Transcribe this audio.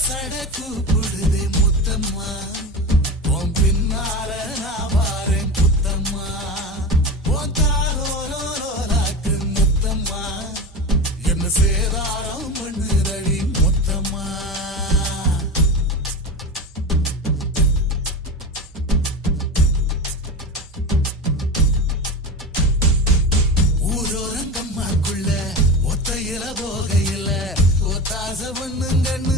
சட கூப்பிடுதே முத்தம்மா உன் பின்னால நான் வாரேன் புத்தம்மா உன் தாரோரோராக்கு முத்தம்மா என்ன சேதாரம் பண்ணுதடி முத்தம்மா ஊரோரங்கம்மாக்குள்ள ஒத்தையில போகையில ஒத்தாச பண்ணுங்கன்னு